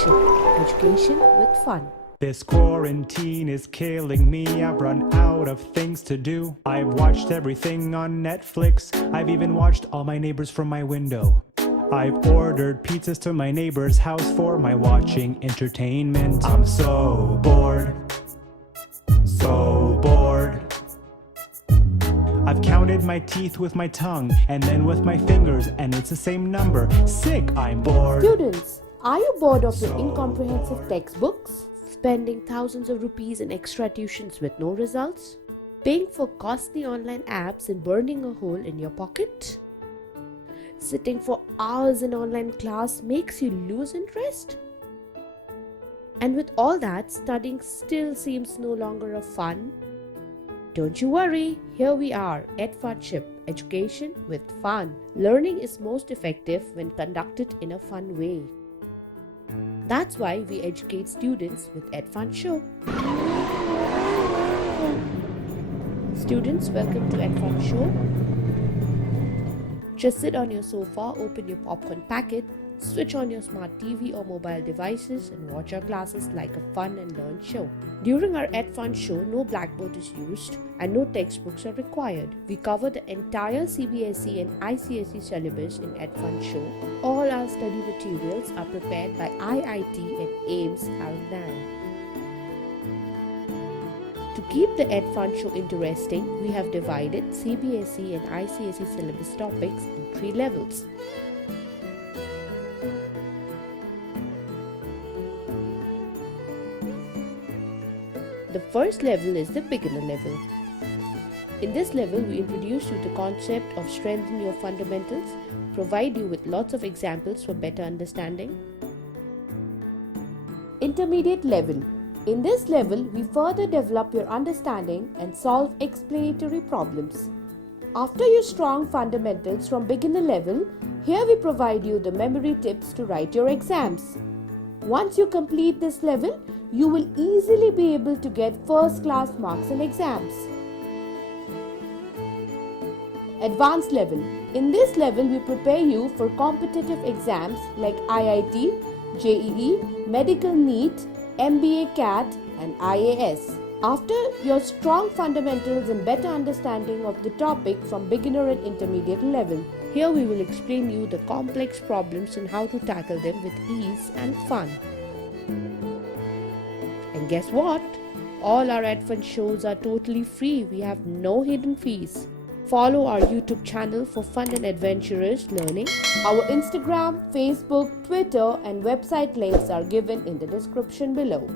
EdFunShip Education with fun. This quarantine is killing me. I've run out of things to do. I've watched everything on Netflix. I've even watched All My Neighbors from my window. I've ordered pizzas to my neighbor's house for my watching entertainment. I'm so bored. So bored. I've counted my teeth with my tongue and then with my fingers, and it's the same number. Sick, I'm bored. Students, are you bored of your incomprehensive textbooks? Spending thousands of rupees in extra tuitions with no results? Paying for costly online apps and burning a hole in your pocket? Sitting for hours in online class makes you lose interest? And with all that, studying still seems no longer a fun? Don't you worry, here we are, EdFunShip Education with fun. Learning is most effective when conducted in a fun way. That's why we educate students with EdFunShip. Students, welcome to EdFunShip. Just sit on your sofa, open your popcorn packet, switch on your smart TV or mobile devices and watch our classes like a fun and learn show. During our EdFun show, no blackboard is used and no textbooks are required. We cover the entire CBSE and ICSE syllabus in EdFun show. All our study materials are prepared by IIT and AIIMS alumni. To keep the EdFun show interesting, we have divided CBSE and ICSE syllabus topics in 3 levels. The first level is the beginner level. In this level, we introduce you to the concept of strengthen your fundamentals, provide you with lots of examples for better understanding. Intermediate level. In this level, we further develop your understanding and solve explanatory problems. After your strong fundamentals from beginner level, here we provide you the memory tips to write your exams. Once you complete this level, you will easily be able to get first-class marks in exams. Advanced level. In this level, we prepare you for competitive exams like IIT, JEE, Medical NEET, MBA CAT and IAS. After your strong fundamentals and better understanding of the topic from beginner and intermediate level, here we will explain you the complex problems and how to tackle them with ease and fun. And guess what? All our EdFun shows are totally free. We have no hidden fees. Follow our YouTube channel for fun and adventurous learning. Our Instagram, Facebook, Twitter and website links are given in the description below.